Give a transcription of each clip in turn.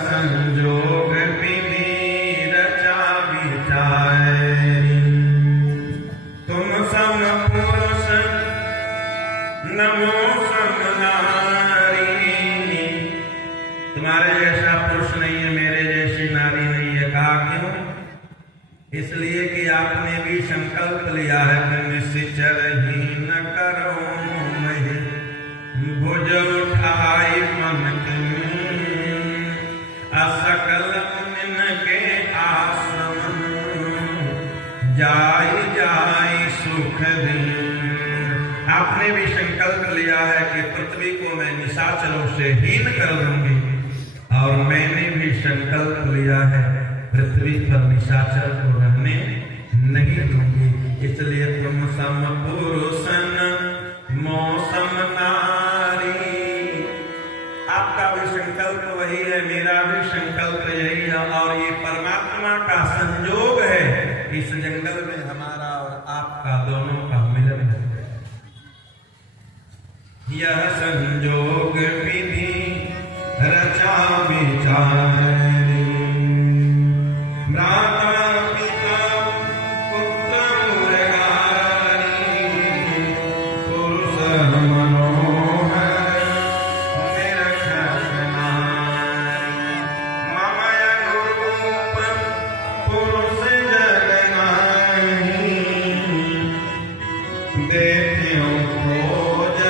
संजोग विधि रचा विचारी, तुम सम पुरुष नमो सम नारी। तुम्हारे जैसा पुरुष नहीं है, मेरे जैसी नारी नहीं है। कहा क्यों? इसलिए कि आपने भी संकल्प लिया है कि निश्चर ही न करो मैं, भुज उठाई मन की असकल के आश्रम, जाई जाई सुख दिन। आपने भी संकल्प लिया है कि पृथ्वी को मैं निशाचरों से हीन कर दूंगी, और मैंने भी संकल्प लिया है पृथ्वी पर निशाचर को रहने नहीं दूंगी। इसलिए तुम सम पुरुषन मौसम नारी। आपका भी संकल्प वही है, मेरा भी संकल्प यही है, और ये परमात्मा का संयोग है। इस जंगल में हमारा और आपका दोनों का मिलन है। यह संयोग विधि रचा विचारी, माता पिता पुत्र मुरारी, पुरुष मनोहर निरखश नारी, ममय रूप पुरुष जग नाही, देखियो खोज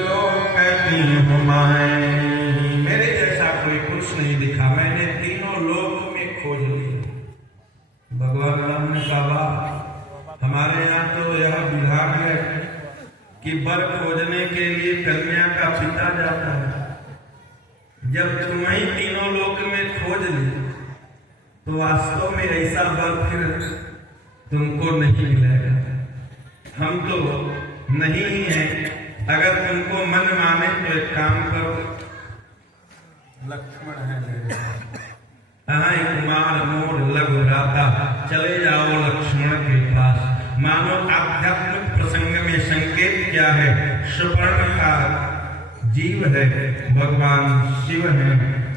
लोक की हुमाई। मेरे जैसा कोई पुरुष नहीं दिखा, मैंने तीनों लोक में खोज लिया। भगवान राम ने कहा, हमारे यहाँ तो यह विधान है कि वर खोजने के लिए कन्या का पिता जाता है। जब तुम ही तीनों लोक में खोज ली तो वास्तव में ऐसा वर फिर तुमको नहीं मिलेगा। हम तो नहीं ही हैं। अगर तुमको मन माने तो एक काम करो, लक्ष्मण है मेरे कुमार मोर लघु भ्राता, चले जाओ लक्ष्मण के पास। मानो आध्यात्मिक प्रसंग में संकेत क्या है? सुवर्ण का जीव है, भगवान शिव है,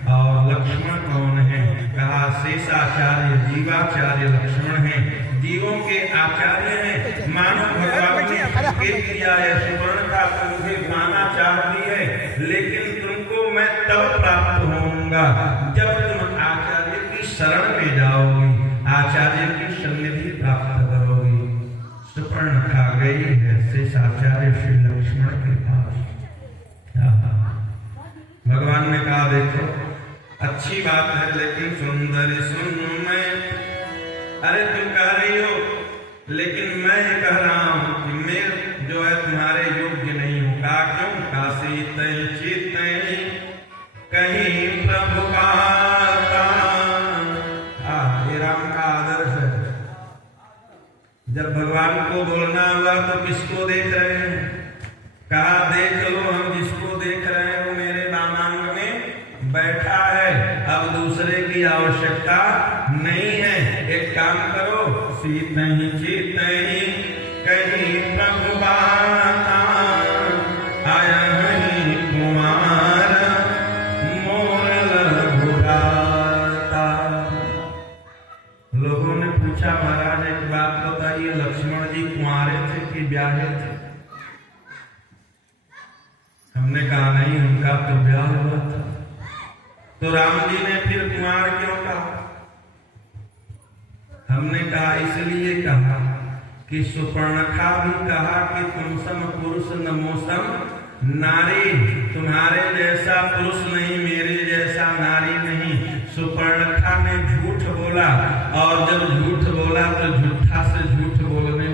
और लक्ष्मण कौन है? कहा शेषाचार्य जीवाचार्य लक्ष्मण है, जीवों के आचार्य हैं। मानो भगवान ने संकेत किया है सुवर्ण का, तुम्हें पाना चाहती है, लेकिन तुमको मैं तब प्राप्त होऊंगा जब तुम आचार्य की शरण में जाओगी, आचार्य की सन्निधि प्राप्त करोगी। सुवर्ण खा गई है शेषाचार्य श्री लक्ष्मण के पास। भगवान ने कहा, देखो अच्छी बात है, लेकिन सुंदर सुन मैं, अरे तुम कह रही हो, लेकिन मैं ये कह रहा हूं कि मैं जो है तुम्हारे योग्य नहीं हूं। कहा क्यों? काशी तय चित कहीं प्रभु पाता। ये राम का आदर्श है। जब भगवान को बोलना हुआ तो किसको देख रहे हैं? कहा देख लो, हम जिसको देख रहे हैं वो मेरे वामांग में बैठा है, अब दूसरे की आवश्यकता नहीं है। एक काम करो, सीत नहीं चित नहीं कहीं प्रभु बाता, आया नहीं कुमार मोर लघु भ्राता। लोगों ने पूछा, महाराज एक बात बताइए, लक्ष्मण जी कुंवारे थे कि ब्याहे थे? हमने कहा नहीं, उनका तो ब्याह हुआ था। तो राम जी ने फिर कुंवार क्यों कहा? हमने कहा इसलिए कहा कि सुपर्णखा भी कहा कि तुम सम पुरुष नमो सम नारी। तुम्हारे जैसा पुरुष नहीं, मेरे जैसा नारी नहीं। सुपर्णखा ने झूठ बोला, और जब झूठ बोला तो झूठा से झूठ बोलने